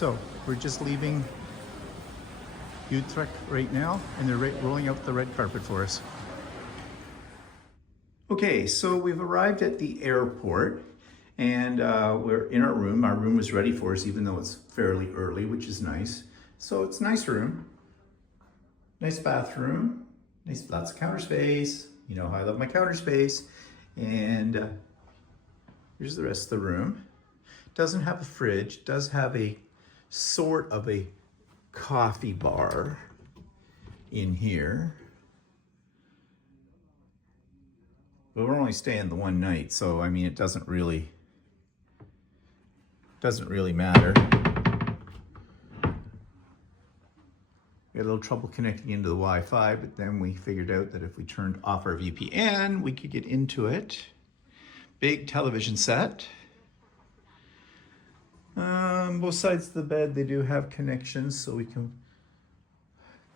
So we're just leaving Utrecht right now, and they're rolling out the red carpet for us. Okay, so we've arrived at the airport, and we're in our room. Our room was ready for us, even though it's fairly early, which is nice. So it's a nice room, nice bathroom, nice, lots of counter space. You know how I love my counter space. And here's the rest of the room. Doesn't have a fridge, does have a sort of a coffee bar in here. But we're only staying the one night, so I mean it doesn't really matter. We had a little trouble connecting into the Wi-Fi, but then we figured out that if we turned off our VPN, we could get into it. Big television set. Both sides of the bed, they do have connections, so we can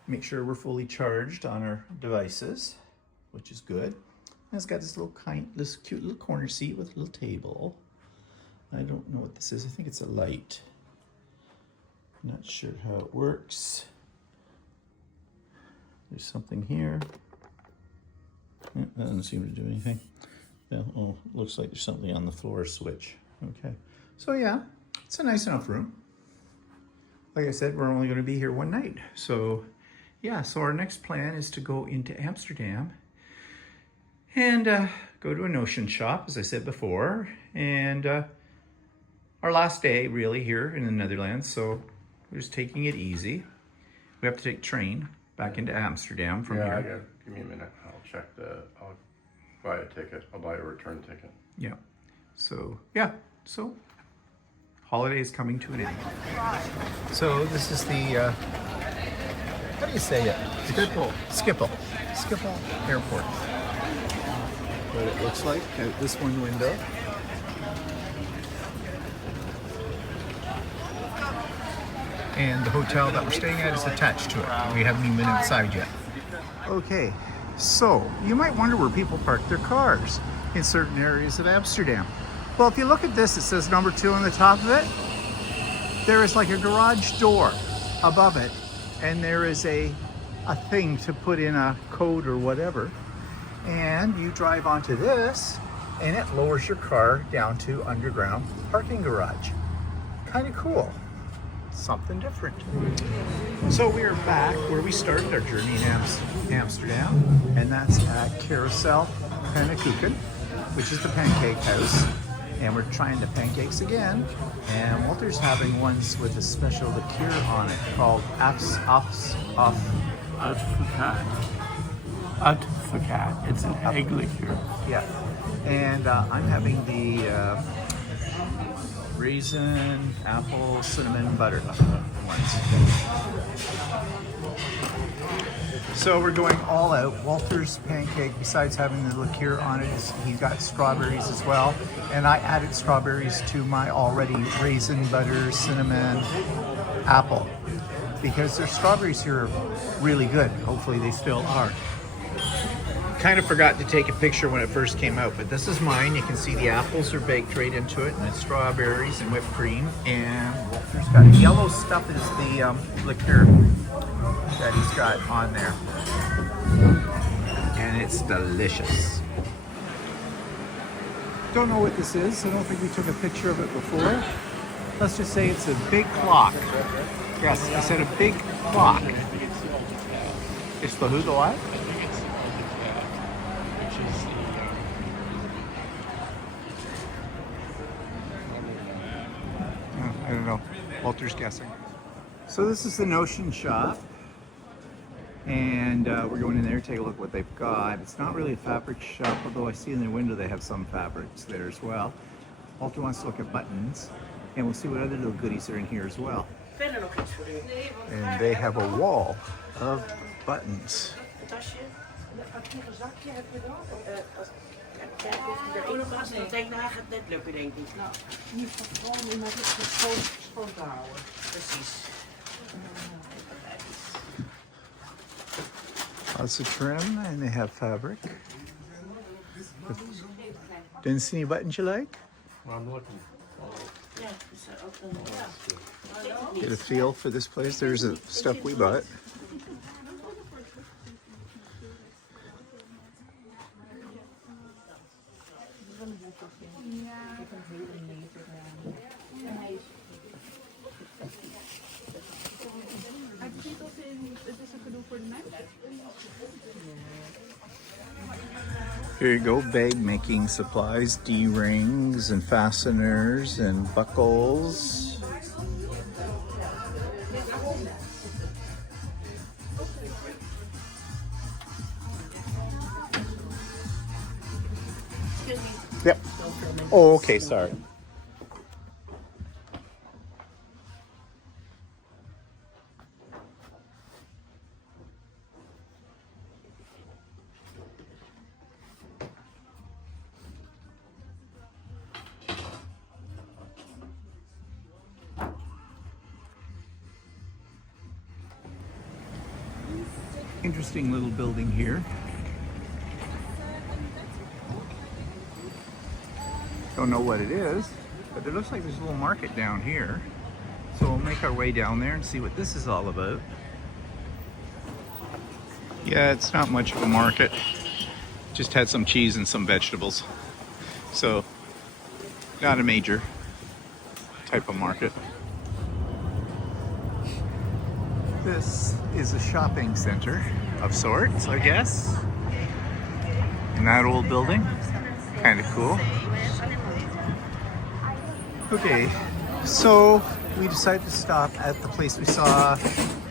make sure we're fully charged on our devices, which is good. And it's got this this cute little corner seat with a little table. I don't know what this is. I think it's a light. Not sure how it works. There's something here. That doesn't seem to do anything. Well, oh, looks like there's something on the floor switch. Okay. So yeah, it's a nice enough room. Like I said, we're only going to be here one night. So yeah, so our next plan is to go into Amsterdam and go to a notion shop, as I said before. And our last day really here in the Netherlands. So we're just taking it easy. We have to take train back into Amsterdam from here. Give me a minute. I'll buy a ticket. I'll buy a return ticket. Yeah. So, yeah. So, holiday is coming to an end. So, this is the, how do you say it? Schiphol Airport. What it looks like out this one window. And the hotel that we're staying at is attached to it. We haven't even been inside yet. Okay, so you might wonder where people park their cars in certain areas of Amsterdam. Well, if you look at this, it says number 2 on the top of it. There is like a garage door above it, and there is a thing to put in a code or whatever. And you drive onto this, and it lowers your car down to underground parking garage. Kind of cool. Something different. So we are back where we started our journey in Amsterdam, and that's at Carousel Pancakes, which is the pancake house. And we're trying the pancakes again. And Walter's having ones with a special liqueur on it called Advocaat. It's an egg liqueur. Yeah. And I'm having the raisin, apple, cinnamon, butter ones. So we're going all out. Walter's pancake, besides having the liqueur on it, he's got strawberries as well. And I added strawberries to my already raisin, butter, cinnamon, apple. Because their strawberries here are really good. Hopefully they still are. Kind of forgot to take a picture when it first came out, but this is mine. You can see the apples are baked right into it, and the strawberries and whipped cream. And Walter's got yellow stuff is the liqueur that he's got on there, and it's delicious. Don't know what this is. I don't think we took a picture of it before. Let's just say it's a big clock. Yes, I said a big clock. It's the who, the what? I don't know. Walter's guessing. So this is the Notion shop, and we're going in there to take a look at what they've got. It's not really a fabric shop, although I see in their window they have some fabrics there as well. Walter wants to look at buttons, and we'll see what other little goodies are in here as well. And they have a wall of buttons. Denk na gaat net lukken, denk ik. Nou, in ieder geval gewoon om het schoon te houden. Precies. Lots of trim, and they have fabric. Didn't see any buttons you like? Well, I'm looking. Ja, precies. Get a feel for this place. There's the stuff we bought. Here you go, bag making supplies, D-rings and fasteners and buckles. Yep. Oh, okay, sorry. Interesting little building here. Don't know what it is, but it looks like there's a little market down here. So we'll make our way down there and see what this is all about. Yeah, it's not much of a market. Just had some cheese and some vegetables. So, not a major type of market. This is a shopping center of sorts, I guess. In that old building. Kind of cool. Okay, so we decided to stop at the place we saw.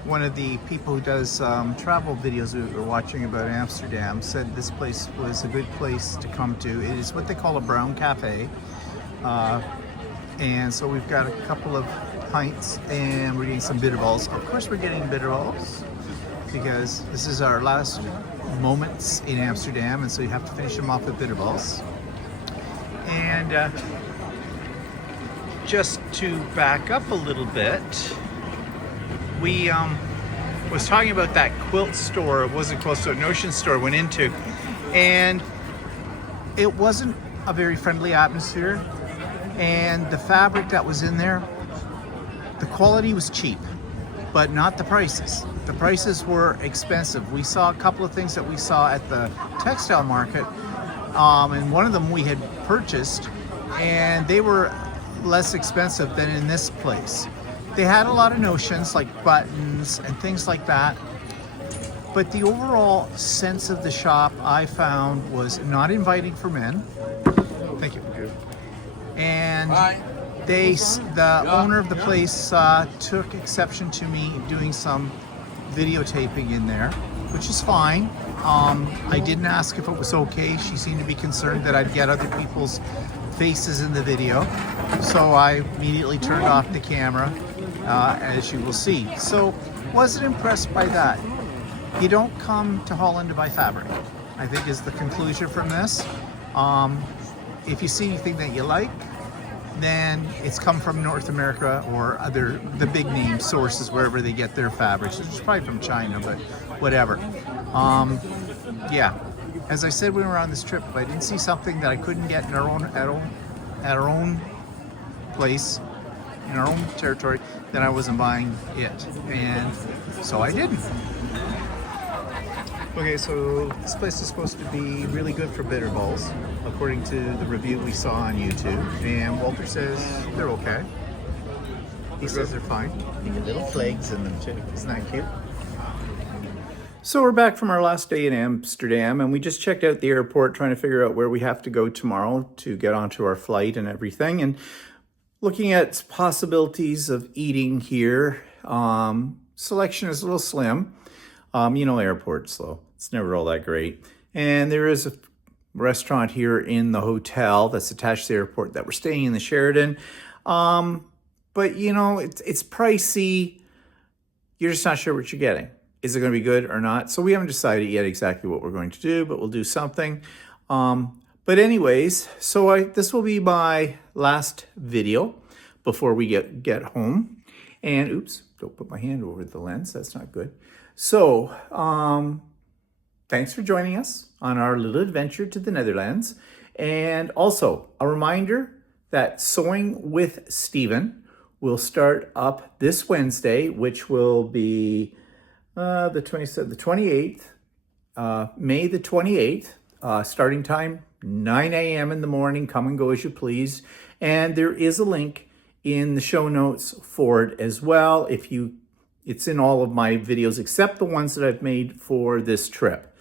One of the people who does travel videos we were watching about Amsterdam said this place was a good place to come to. It is what they call a brown cafe. And so we've got a couple of pints and we're getting some bitterballs. Of course we're getting bitterballs because this is our last moments in Amsterdam, and so you have to finish them off with bitterballs. And just to back up a little bit, we was talking about that quilt store. It wasn't close to a Notion store went into, and it wasn't a very friendly atmosphere. And the fabric that was in there, the quality was cheap, but not the prices. The prices were expensive. We saw a couple of things that we saw at the textile market, and one of them we had purchased, and they were less expensive than in this place. They had a lot of notions like buttons and things like that, but the overall sense of the shop I found was not inviting for men. Thank you. And the owner of the place took exception to me doing some videotaping in there, which is fine. I didn't ask if it was okay. She seemed to be concerned that I'd get other people's faces in the video. So I immediately turned off the camera, as you will see. So wasn't impressed by that. You don't come to Holland to buy fabric, I think is the conclusion from this. If you see anything that you like, then it's come from North America or the big name sources wherever they get their fabrics. It's probably from China, but whatever. Yeah, as I said when we were on this trip, if I didn't see something that I couldn't get in at our own place, in our own territory, then I wasn't buying it, and so I didn't. Okay, so this place is supposed to be really good for bitterballs, according to the review we saw on YouTube. And Walter says they're okay. He says they're fine. You get little flags in them too. Isn't that cute? So we're back from our last day in Amsterdam, and we just checked out the airport trying to figure out where we have to go tomorrow to get onto our flight and everything. And looking at possibilities of eating here, selection is a little slim. You know, airport's slow. It's never all that great. And there is a restaurant here in the hotel that's attached to the airport that we're staying in the Sheraton. But, you know, it's pricey. You're just not sure what you're getting. Is it going to be good or not? So we haven't decided yet exactly what we're going to do, but we'll do something. But anyways, so this will be my last video before we get home. And oops, don't put my hand over the lens. That's not good. So, thanks for joining us on our little adventure to the Netherlands. And also, a reminder that Sewing with Stephen will start up this Wednesday, which will be the 28th, May the 28th, starting time 9 a.m. in the morning. Come and go as you please. And there is a link in the show notes for it as well. It's in all of my videos except the ones that I've made for this trip.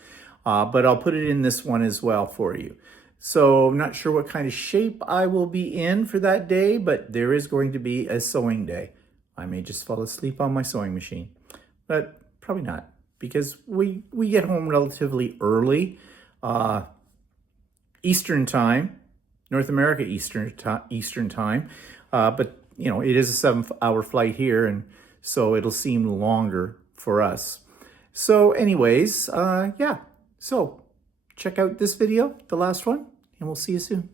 But I'll put it in this one as well for you. So I'm not sure what kind of shape I will be in for that day, but there is going to be a sewing day. I may just fall asleep on my sewing machine, but probably not, because we get home relatively early, Eastern time, North America Eastern time. But you know, it is a 7-hour flight here, and so it'll seem longer for us. So anyways, yeah. So check out this video, the last one, and we'll see you soon.